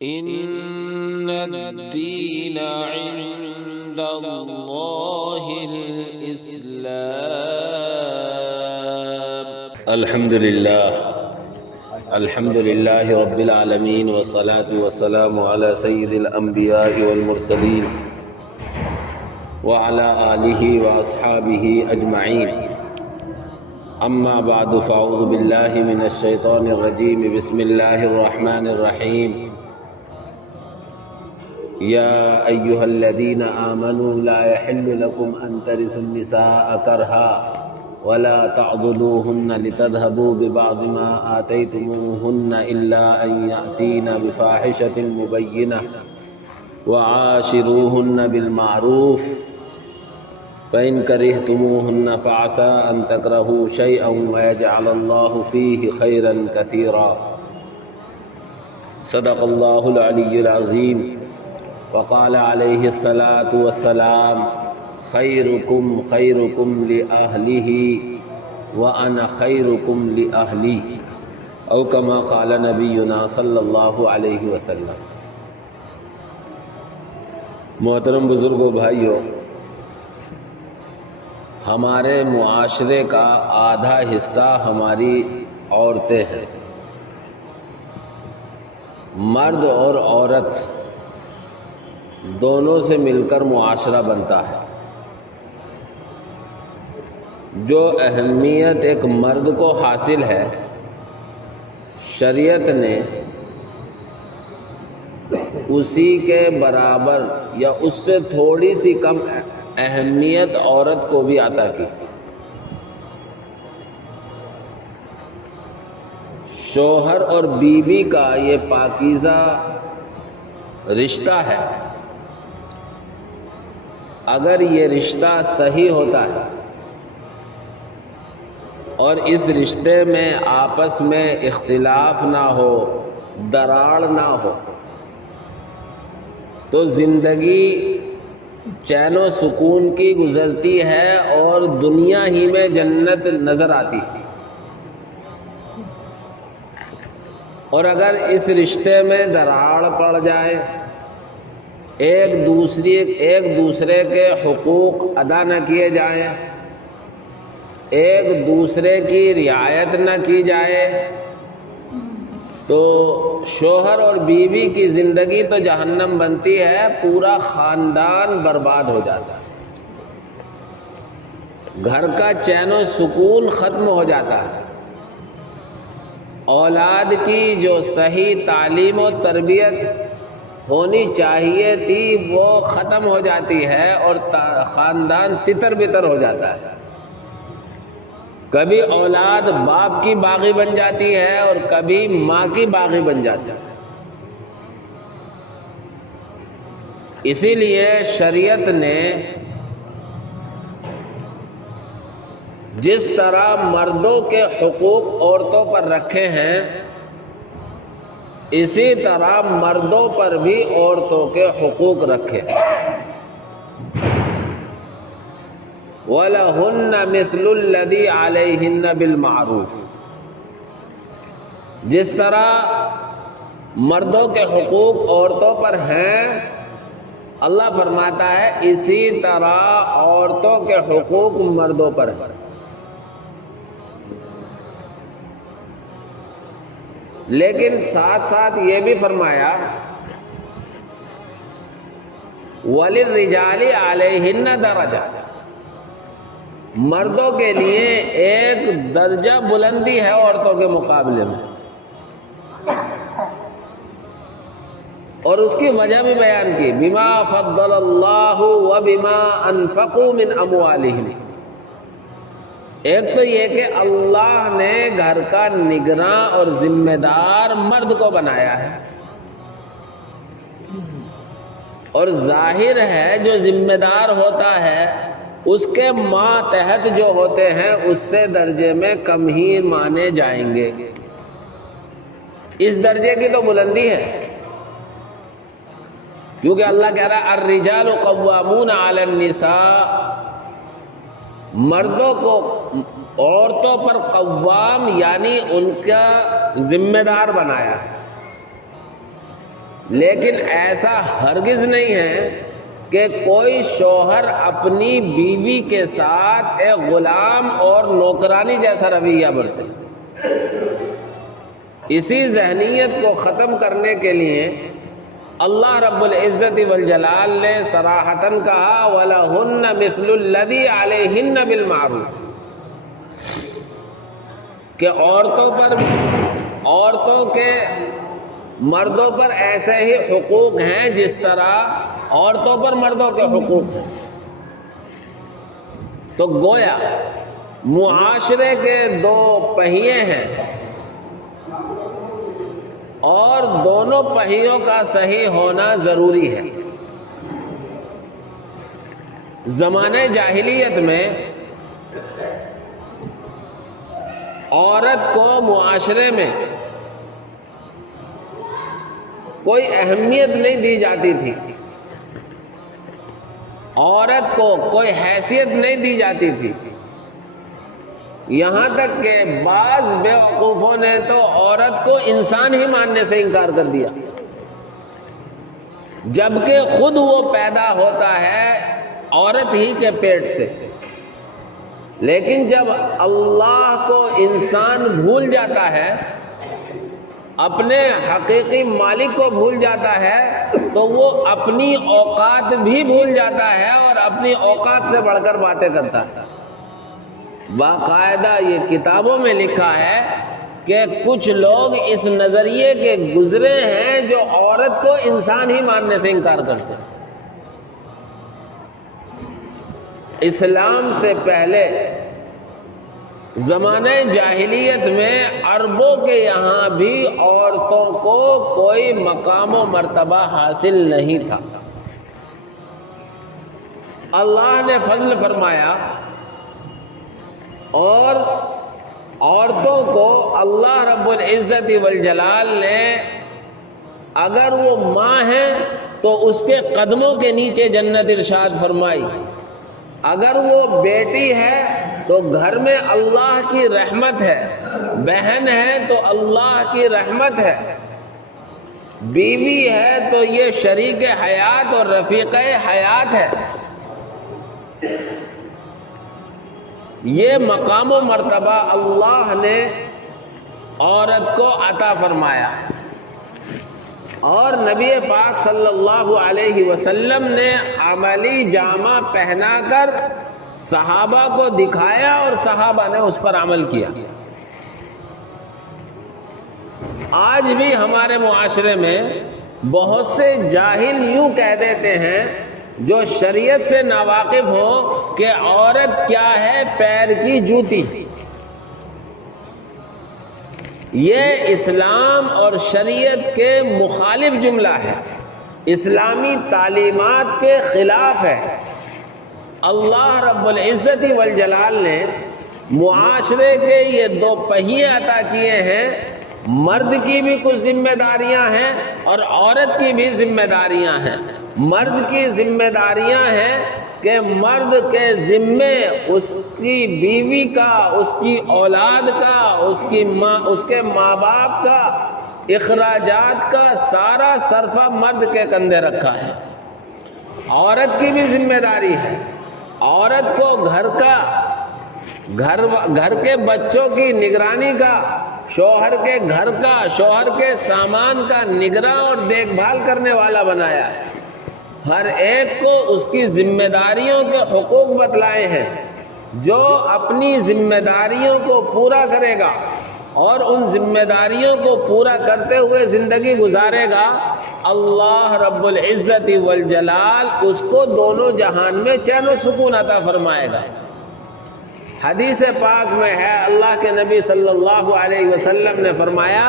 إن الدين عند الله الإسلام. الحمد لله رب العالمين، والصلاة والسلام على سيد الأنبياء والمرسلين وعلى آله وأصحابه أجمعين. أما بعد، فأعوذ بالله من الشيطان الرجيم. بسم الله الرحمن الرحيم. يا أيها الذين آمنوا لا يحل لكم أن ترثوا النساء كرها ولا تعضلوهن لتذهبوا ببعض ما آتيتموهن إلا أن يأتين بفاحشة مبينة وعاشروهن بالمعروف فإن كرهتموهن فعسى أن تكرهوا شيئا ويجعل الله فيه خيرا كثيرا. صدق الله العلي العظيم. وقال عليه الصلاة والسلام: خيركم خيركم لأهله وأنا خيركم لأهلي، او كما قال نبینا صلی اللہ علیہ وسلم. محترم بزرگوں، بھائیوں، ہمارے معاشرے کا آدھا حصہ ہماری عورتیں ہیں. مرد اور عورت دونوں سے مل کر معاشرہ بنتا ہے. جو اہمیت ایک مرد کو حاصل ہے، شریعت نے اسی کے برابر یا اس سے تھوڑی سی کم اہمیت عورت کو بھی عطا کی. شوہر اور بیوی کا یہ پاکیزہ رشتہ ہے. اگر یہ رشتہ صحیح ہوتا ہے اور اس رشتے میں آپس میں اختلاف نہ ہو، دراڑ نہ ہو، تو زندگی چین و سکون کی گزرتی ہے اور دنیا ہی میں جنت نظر آتی ہے. اور اگر اس رشتے میں دراڑ پڑ جائے، ایک دوسرے کے حقوق ادا نہ کیے جائیں، ایک دوسرے کی رعایت نہ کی جائے، تو شوہر اور بیوی کی زندگی تو جہنم بنتی ہے، پورا خاندان برباد ہو جاتا ہے، گھر کا چین و سکون ختم ہو جاتا ہے. اولاد کی جو صحیح تعلیم و تربیت ہونی چاہیے تھی وہ ختم ہو جاتی ہے اور خاندان تتر بتر ہو جاتا ہے. کبھی اولاد باپ کی باغی بن جاتی ہے اور کبھی ماں کی باغی بن جاتی ہے. اسی لیے شریعت نے جس طرح مردوں کے حقوق عورتوں پر رکھے ہیں، اسی طرح مردوں پر بھی عورتوں کے حقوق رکھے ہیں. وَلَهُنَّ مِثْلُ الَّذِي عَلَيْهِنَّ بِالْمَعْرُوفِ. جس طرح مردوں کے حقوق عورتوں پر ہیں، اللہ فرماتا ہے اسی طرح عورتوں کے حقوق مردوں پر ہیں. لیکن ساتھ ساتھ یہ بھی فرمایا وَلِلرِّجَالِ عَلَيْهِنَّ دَرَجَةٌ. مردوں کے لیے ایک درجہ بلندی ہے عورتوں کے مقابلے میں، اور اس کی وجہ بھی بیان کی. بِمَا فَضَّلَ اللَّهُ وَبِمَا أَنفَقُوا مِنْ أَمْوَالِهِمْ. ایک تو یہ کہ اللہ نے گھر کا نگراں اور ذمہ دار مرد کو بنایا ہے، اور ظاہر ہے جو ذمہ دار ہوتا ہے اس کے ماتحت جو ہوتے ہیں اس سے درجے میں کم ہی مانے جائیں گے. اس درجے کی تو بلندی ہے، کیونکہ اللہ کہہ رہا ہے الرجال قوامون علی النساء. مردوں کو عورتوں پر قوام یعنی ان کا ذمہ دار بنایا ہے. لیکن ایسا ہرگز نہیں ہے کہ کوئی شوہر اپنی بیوی کے ساتھ ایک غلام اور نوکرانی جیسا رویہ برتے۔ اسی ذہنیت کو ختم کرنے کے لیے اللہ رب العزت والجلال نے صراحتاً کہا وَلَهُنَّ مِثْلُ الَّذِي عَلَيْهِنَّ بِالْمَعْرُوفِ، کہ عورتوں کے مردوں پر ایسے ہی حقوق ہیں جس طرح عورتوں پر مردوں کے حقوق ہیں۔ تو گویا معاشرے کے دو پہیے ہیں اور دونوں پہیوں کا صحیح ہونا ضروری ہے۔ زمانہ جاہلیت میں عورت کو معاشرے میں کوئی اہمیت نہیں دی جاتی تھی، عورت کو کوئی حیثیت نہیں دی جاتی تھی، یہاں تک کہ بعض بیوقوفوں نے تو عورت کو انسان ہی ماننے سے انکار کر دیا، جبکہ خود وہ پیدا ہوتا ہے عورت ہی کے پیٹ سے۔ لیکن جب اللہ کو انسان بھول جاتا ہے، اپنے حقیقی مالک کو بھول جاتا ہے، تو وہ اپنی اوقات بھی بھول جاتا ہے اور اپنی اوقات سے بڑھ کر باتیں کرتا ہے۔ باقاعدہ یہ کتابوں میں لکھا ہے کہ کچھ لوگ اس نظریے کے گزرے ہیں جو عورت کو انسان ہی ماننے سے انکار کرتے ہیں۔ اسلام سے پہلے زمانہ جاہلیت میں عربوں کے یہاں بھی عورتوں کو کوئی مقام و مرتبہ حاصل نہیں تھا۔ اللہ نے فضل فرمایا اور عورتوں کو اللہ رب العزت والجلال نے اگر وہ ماں ہیں تو اس کے قدموں کے نیچے جنت ارشاد فرمائی، اگر وہ بیٹی ہے تو گھر میں اللہ کی رحمت ہے، بہن ہے تو اللہ کی رحمت ہے، بیوی ہے تو یہ شریک حیات اور رفیق حیات ہے۔ یہ مقام و مرتبہ اللہ نے عورت کو عطا فرمایا، اور نبی پاک صلی اللہ علیہ وسلم نے عملی جامہ پہنا کر صحابہ کو دکھایا اور صحابہ نے اس پر عمل کیا۔ آج بھی ہمارے معاشرے میں بہت سے جاہل یوں کہہ دیتے ہیں جو شریعت سے ناواقف ہو کہ عورت کیا ہے پیر کی جوتی۔ یہ اسلام اور شریعت کے مخالف جملہ ہے، اسلامی تعلیمات کے خلاف ہے۔ اللہ رب العزت والجلال نے معاشرے کے یہ دو پہیے عطا کیے ہیں، مرد کی بھی کچھ ذمہ داریاں ہیں اور عورت کی بھی ذمہ داریاں ہیں۔ مرد کی ذمہ داریاں ہیں کہ مرد کے ذمے اس کی بیوی کا، اس کی اولاد کا، اس کے ماں باپ کا، اخراجات کا سارا صرفہ مرد کے کندھے رکھا ہے۔ عورت کی بھی ذمہ داری ہے، عورت کو گھر کے بچوں کی نگرانی کا، شوہر کے گھر کا، شوہر کے سامان کا نگراں اور دیکھ بھال کرنے والا بنایا ہے۔ ہر ایک کو اس کی ذمہ داریوں کے حقوق بتلائے ہیں۔ جو اپنی ذمہ داریوں کو پورا کرے گا اور ان ذمہ داریوں کو پورا کرتے ہوئے زندگی گزارے گا، اللہ رب العزت والجلال اس کو دونوں جہان میں چین و سکون عطا فرمائے گا۔ حدیث پاک میں ہے، اللہ کے نبی صلی اللہ علیہ وسلم نے فرمایا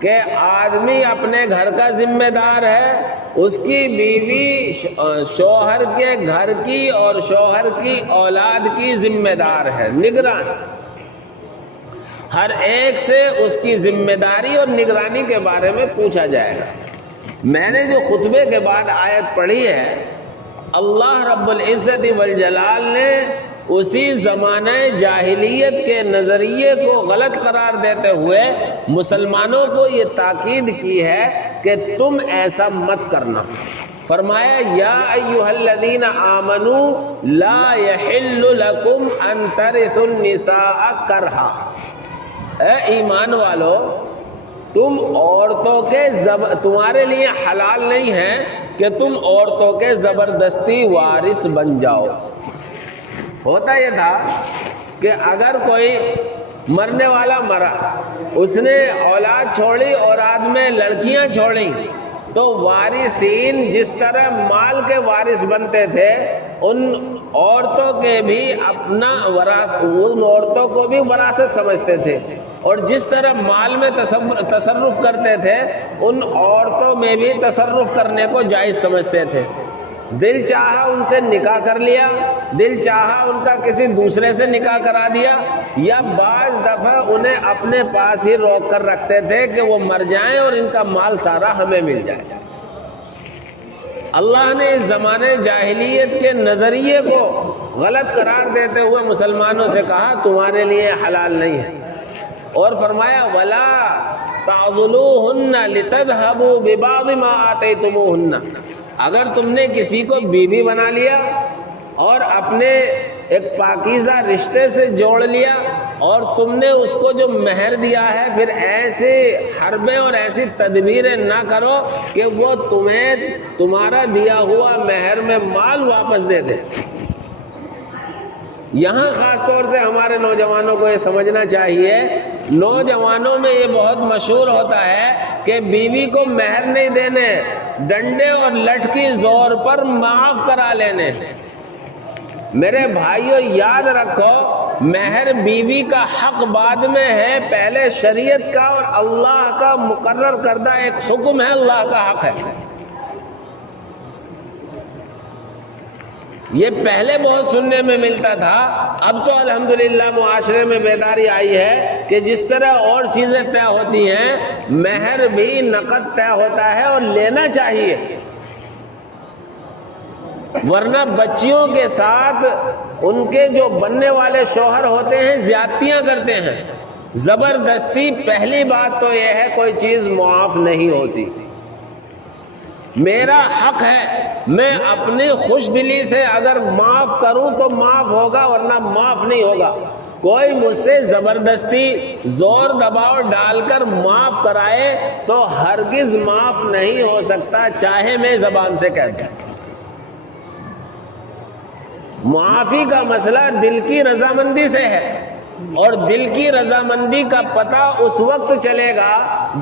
کہ آدمی اپنے گھر کا ذمہ دار ہے، اس کی بیوی شوہر کے گھر کی اور شوہر کی اولاد کی ذمہ دار ہے، نگراں۔ ہر ایک سے اس کی ذمہ داری اور نگرانی کے بارے میں پوچھا جائے گا۔ میں نے جو خطبے کے بعد آیت پڑھی ہے، اللہ رب العزت والجلال نے اسی زمانہ جاہلیت کے نظریے کو غلط قرار دیتے ہوئے مسلمانوں کو یہ تاکید کی ہے کہ تم ایسا مت کرنا۔ فرمایا یا ایھا الذین آمنوا لا یحل لکم ان ترثوا النساء کرہا، اے ایمان والو تم عورتوں کے تمہارے لیے حلال نہیں ہے کہ تم عورتوں کے زبردستی وارث بن جاؤ۔ ہوتا یہ تھا کہ اگر کوئی مرنے والا مرا، اس نے اولاد چھوڑی، اولاد میں لڑکیاں چھوڑیں، تو وارثین جس طرح مال کے وارث بنتے تھے ان عورتوں کے بھی اپنا ان عورتوں کو بھی وراثت سمجھتے تھے، اور جس طرح مال میں تصرف کرتے تھے ان عورتوں میں بھی تصرف کرنے کو جائز سمجھتے تھے۔ دل چاہا ان سے نکاح کر لیا، دل چاہا ان کا کسی دوسرے سے نکاح کرا دیا، یا بعض دفعہ انہیں اپنے پاس ہی روک کر رکھتے تھے کہ وہ مر جائیں اور ان کا مال سارا ہمیں مل جائے۔ اللہ نے اس زمانے جاہلیت کے نظریے کو غلط قرار دیتے ہوئے مسلمانوں سے کہا تمہارے لیے حلال نہیں ہے، اور فرمایا وَلَا تَعْضُلُوهُنَّ لِتَذْهَبُوا بِبَعْضِ مَا آتَيْتُمُوهُنَّ، اگر تم نے کسی کو بیوی بنا لیا اور اپنے ایک پاکیزہ رشتے سے جوڑ لیا اور تم نے اس کو جو مہر دیا ہے، پھر ایسے حربیں اور ایسی تدبیریں نہ کرو کہ وہ تمہیں تمہارا دیا ہوا مہر میں مال واپس دے دے۔ یہاں خاص طور سے ہمارے نوجوانوں کو یہ سمجھنا چاہیے، نوجوانوں میں یہ بہت مشہور ہوتا ہے کہ بیوی کو مہر نہیں دینے، ڈنڈے اور لٹھ کی زور پر معاف کرا لینے۔ میرے بھائیو یاد رکھو، مہر بیوی کا حق بعد میں ہے، پہلے شریعت کا اور اللہ کا مقرر کردہ ایک حکم ہے، اللہ کا حق ہے۔ یہ پہلے بہت سننے میں ملتا تھا، اب تو الحمدللہ معاشرے میں بیداری آئی ہے کہ جس طرح اور چیزیں طے ہوتی ہیں مہر بھی نقد طے ہوتا ہے اور لینا چاہیے، ورنہ بچیوں کے ساتھ ان کے جو بننے والے شوہر ہوتے ہیں زیادتیاں کرتے ہیں۔ زبردستی پہلی بات تو یہ ہے کوئی چیز معاف نہیں ہوتی، میرا حق ہے، میں اپنی خوش دلی سے اگر معاف کروں تو معاف ہوگا ورنہ معاف نہیں ہوگا۔ کوئی مجھ سے زبردستی زور دباؤ ڈال کر معاف کرائے تو ہرگز معاف نہیں ہو سکتا، چاہے میں زبان سے کہہ دوں۔ معافی کا مسئلہ دل کی رضامندی سے ہے، اور دل کی رضامندی کا پتہ اس وقت چلے گا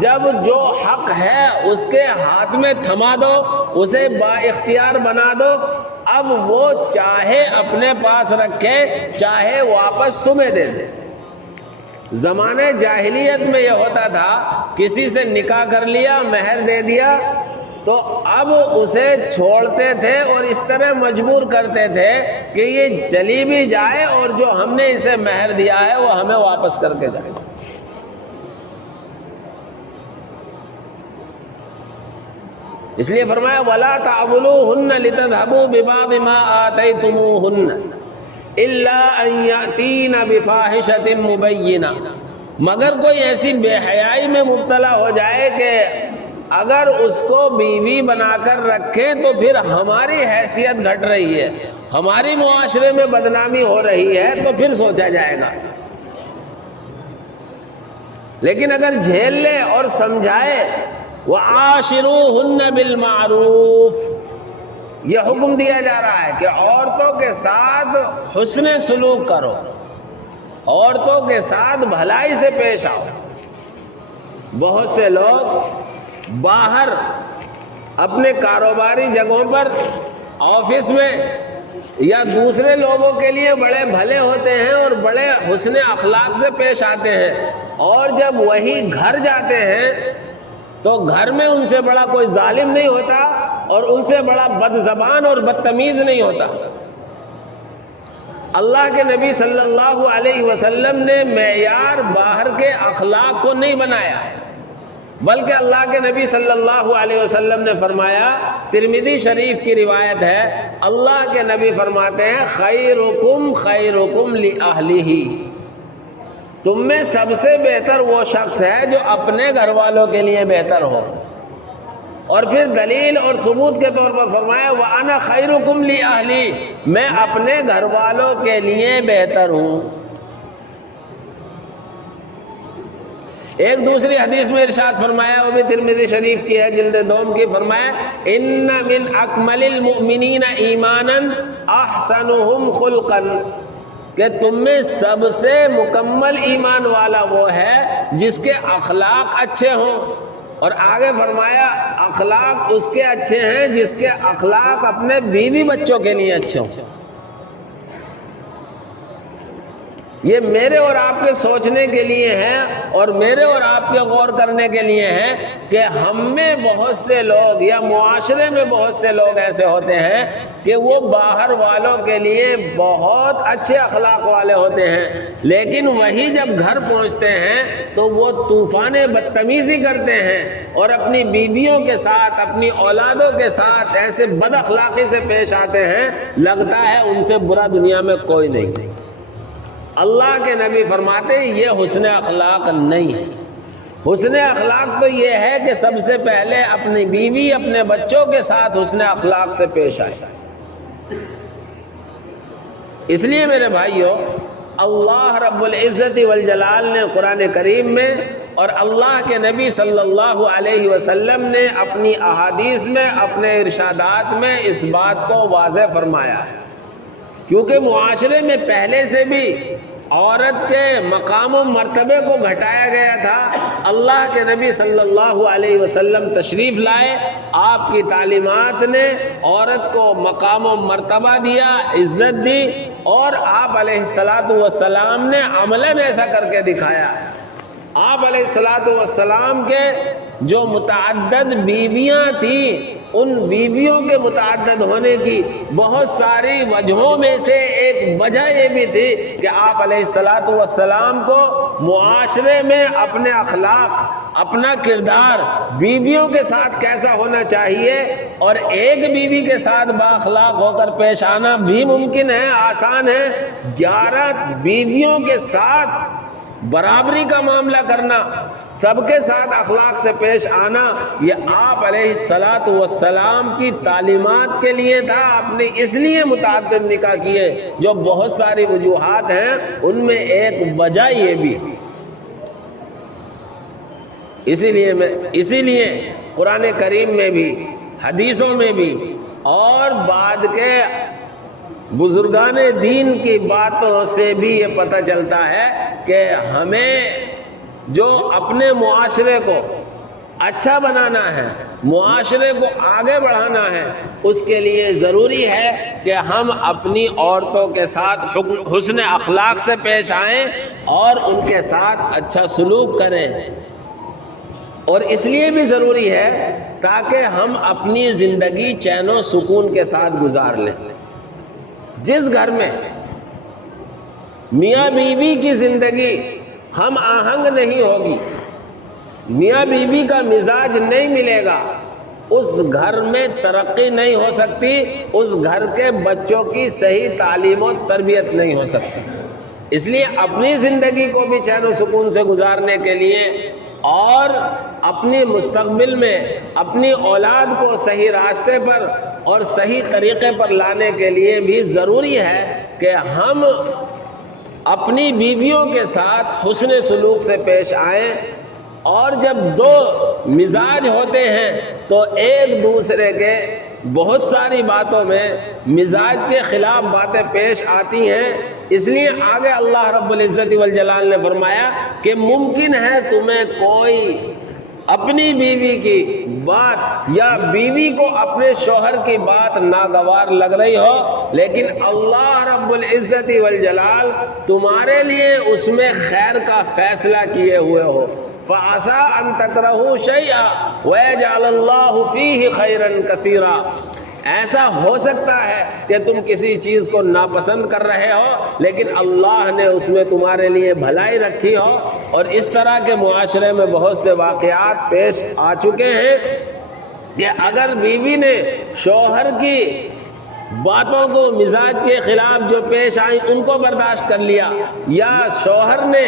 جب جو حق ہے اس کے ہاتھ میں تھما دو، اسے با اختیار بنا دو، اب وہ چاہے اپنے پاس رکھے چاہے واپس تمہیں دے دے۔ زمانے جاہلیت میں یہ ہوتا تھا، کسی سے نکاح کر لیا، مہر دے دیا، تو اب اسے چھوڑتے تھے اور اس طرح مجبور کرتے تھے کہ یہ چلی بھی جائے اور جو ہم نے اسے مہر دیا ہے وہ ہمیں واپس کر کے جائے گا۔ اس لیے فرمایا وَلَا تَعْضُلُوهُنَّ لِتَذْهَبُوا بِبَعْضِ مَا آتَيْتُمُوهُنَّ إِلَّا أَن يَأْتِينَ بِفَاحِشَةٍ مُبَيِّنَةٍ، مگر کوئی ایسی بے حیائی میں مبتلا ہو جائے کہ اگر اس کو بیوی بنا کر رکھیں تو پھر ہماری حیثیت گھٹ رہی ہے، ہماری معاشرے میں بدنامی ہو رہی ہے، تو پھر سوچا جائے گا۔ لیکن اگر جھیل لے اور سمجھائے وَعَاشِرُوهُنَّ بِالْمَعْرُوفِ، یہ حکم دیا جا رہا ہے کہ عورتوں کے ساتھ حسن سلوک کرو، عورتوں کے ساتھ بھلائی سے پیش آؤ۔ بہت سے لوگ باہر اپنے کاروباری جگہوں پر، آفس میں یا دوسرے لوگوں کے لیے بڑے بھلے ہوتے ہیں اور بڑے حسن اخلاق سے پیش آتے ہیں، اور جب وہی گھر جاتے ہیں تو گھر میں ان سے بڑا کوئی ظالم نہیں ہوتا اور ان سے بڑا بد زبان اور بدتمیز نہیں ہوتا۔ اللہ کے نبی صلی اللہ علیہ وسلم نے معیار باہر کے اخلاق کو نہیں بنایا، بلکہ اللہ کے نبی صلی اللہ علیہ وسلم نے فرمایا، ترمذی شریف کی روایت ہے، اللہ کے نبی فرماتے ہیں خیرکم خیرکم لأہلہ، تم میں سب سے بہتر وہ شخص ہے جو اپنے گھر والوں کے لیے بہتر ہو۔ اور پھر دلیل اور ثبوت کے طور پر فرمایا وَأَنَا خَيْرُكُمْ لِأَهْلِي، میں اپنے گھر والوں کے لیے بہتر ہوں۔ ایک دوسری حدیث میں ارشاد فرمایا، وہ بھی ترمذی شریف کی ہے جلد 2 کی، فرمایا اِنَّ مِنْ أَكْمَلِ الْمُؤْمِنِينَ إِيمَانًا أَحْسَنُهُمْ خُلْقًا، کہ تم میں سب سے مکمل ایمان والا وہ ہے جس کے اخلاق اچھے ہوں، اور آگے فرمایا اخلاق اس کے اچھے ہیں جس کے اخلاق اپنے بیوی بچوں کے لیے اچھے ہوں۔ یہ میرے اور آپ کے سوچنے کے لیے ہے اور میرے اور آپ کے غور کرنے کے لیے ہے کہ ہم میں بہت سے لوگ یا معاشرے میں بہت سے لوگ ایسے ہوتے ہیں کہ وہ باہر والوں کے لیے بہت اچھے اخلاق والے ہوتے ہیں، لیکن وہی جب گھر پہنچتے ہیں تو وہ طوفان بدتمیزی کرتے ہیں اور اپنی بیویوں کے ساتھ اپنی اولادوں کے ساتھ ایسے بد اخلاقی سے پیش آتے ہیں، لگتا ہے ان سے برا دنیا میں کوئی نہیں۔ اللہ کے نبی فرماتے ہیں یہ حسن اخلاق نہیں ہے۔ حسن اخلاق تو یہ ہے کہ سب سے پہلے اپنی بیوی اپنے بچوں کے ساتھ حسن اخلاق سے پیش آئے۔ اس لیے میرے بھائیوں، اللہ رب العزت والجلال نے قرآن کریم میں اور اللہ کے نبی صلی اللہ علیہ وسلم نے اپنی احادیث میں اپنے ارشادات میں اس بات کو واضح فرمایا ہے، کیونکہ معاشرے میں پہلے سے بھی عورت کے مقام و مرتبے کو گھٹایا گیا تھا۔ اللہ کے نبی صلی اللہ علیہ وسلم تشریف لائے، آپ کی تعلیمات نے عورت کو مقام و مرتبہ دیا، عزت دی، اور آپ علیہ السلام نے عملاً ایسا کر کے دکھایا۔ آپ علیہ السلام کے جو متعدد بیویاں تھیں، ان بیویوں کے متعدد ہونے کی بہت ساری وجہوں میں سے ایک وجہ یہ بھی تھی کہ آپ علیہ السلام کو معاشرے میں اپنے اخلاق، اپنا کردار بیویوں کے ساتھ کیسا ہونا چاہیے، اور ایک بیوی کے ساتھ با اخلاق ہو کر پیش آنا بھی ممکن ہے، آسان ہے، 11 بیویوں کے ساتھ برابری کا معاملہ کرنا، سب کے ساتھ اخلاق سے پیش آنا، یہ آپ علیہ السلام کی تعلیمات کے لیے تھا۔ آپ نے اس لیے متعدد نکاح کیے، جو بہت ساری وجوہات ہیں، ان میں ایک وجہ یہ بھی۔ اسی لیے قرآن کریم میں بھی، حدیثوں میں بھی، اور بعد کے بزرگان دین کی باتوں سے بھی یہ پتہ چلتا ہے کہ ہمیں جو اپنے معاشرے کو اچھا بنانا ہے، معاشرے کو آگے بڑھانا ہے، اس کے لیے ضروری ہے کہ ہم اپنی عورتوں کے ساتھ حسن اخلاق سے پیش آئیں اور ان کے ساتھ اچھا سلوک کریں، اور اس لیے بھی ضروری ہے تاکہ ہم اپنی زندگی چین و سکون کے ساتھ گزار لیں۔ جس گھر میں میاں بیوی کی زندگی ہم آہنگ نہیں ہوگی، میاں بیوی کا مزاج نہیں ملے گا، اس گھر میں ترقی نہیں ہو سکتی، اس گھر کے بچوں کی صحیح تعلیم و تربیت نہیں ہو سکتی۔ اس لیے اپنی زندگی کو بھی چین و سکون سے گزارنے کے لیے اور اپنی مستقبل میں اپنی اولاد کو صحیح راستے پر اور صحیح طریقے پر لانے کے لیے بھی ضروری ہے کہ ہم اپنی بیویوں کے ساتھ حسن سلوک سے پیش آئیں، اور جب دو مزاج ہوتے ہیں تو ایک دوسرے کے بہت ساری باتوں میں مزاج کے خلاف باتیں پیش آتی ہیں۔ اس لیے آگے اللہ رب العزت والجلال نے فرمایا کہ ممکن ہے تمہیں کوئی اپنی بیوی کی بات یا بیوی کو اپنے شوہر کی بات ناگوار لگ رہی ہو، لیکن اللہ رب العزت والجلال تمہارے لیے اس میں خیر کا فیصلہ کیے ہوئے ہو۔ فَعَسَىٰ أَن تَكْرَهُوا شَيْئًا وَيَجْعَلَ اللَّهُ فِيهِ خَيْرًا كَثِيرًا، ایسا ہو سکتا ہے کہ تم کسی چیز کو ناپسند کر رہے ہو، لیکن اللہ نے اس میں تمہارے لیے بھلائی رکھی ہو۔ اور اس طرح کے معاشرے میں بہت سے واقعات پیش آ چکے ہیں کہ اگر بیوی نے شوہر کی باتوں کو مزاج کے خلاف جو پیش آئیں ان کو برداشت کر لیا، یا شوہر نے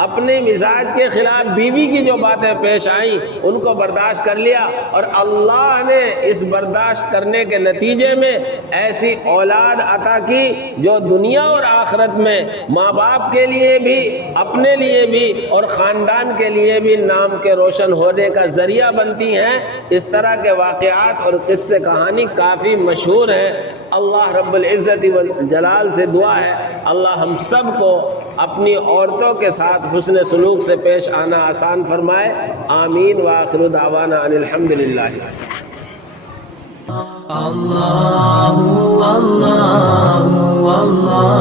اپنے مزاج کے خلاف بیوی کی جو باتیں پیش آئیں ان کو برداشت کر لیا، اور اللہ نے اس برداشت کرنے کے نتیجے میں ایسی اولاد عطا کی جو دنیا اور آخرت میں ماں باپ کے لیے بھی، اپنے لیے بھی اور خاندان کے لیے بھی نام کے روشن ہونے کا ذریعہ بنتی ہیں۔ اس طرح کے واقعات اور قصے کہانی کافی مشہور ہیں۔ اللہ رب العزت والجلال سے دعا ہے اللہ ہم سب کو اپنی عورتوں کے ساتھ حسن سلوک سے پیش آنا آسان فرمائے۔ آمین وآخر دعوانا ان الحمدللہ۔ اللہ اللہ اللہ